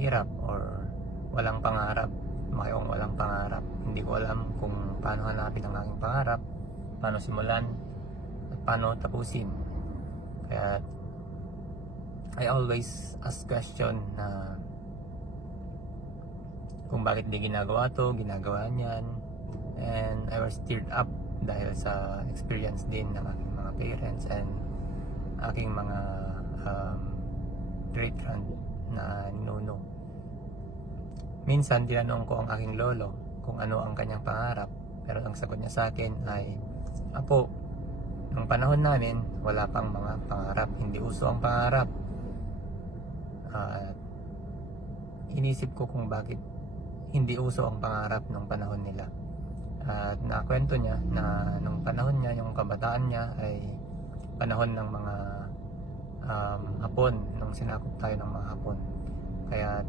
mahirap or walang pangarap. Lumaki akong walang pangarap. Hindi ko alam kung paano hanapin ang aking pangarap, paano simulan, at paano tapusin. Kaya I always ask question na kung bakit di ginagawa to, ginagawa niyan. And I was stirred up dahil sa experience din ng aking mga parents and aking mga great grand na ninuno. Minsan tinanong ko ang aking lolo kung ano ang kanyang pangarap, pero ang sagot niya sa akin ay, "Apo, nung panahon namin wala pang mga pangarap, hindi uso ang pangarap." At inisip ko kung bakit hindi uso ang pangarap nung panahon nila. At nakwento niya na nung panahon niya, yung kabataan niya ay panahon ng mga Hapon, nung sinakop tayo ng mga Hapon. Kaya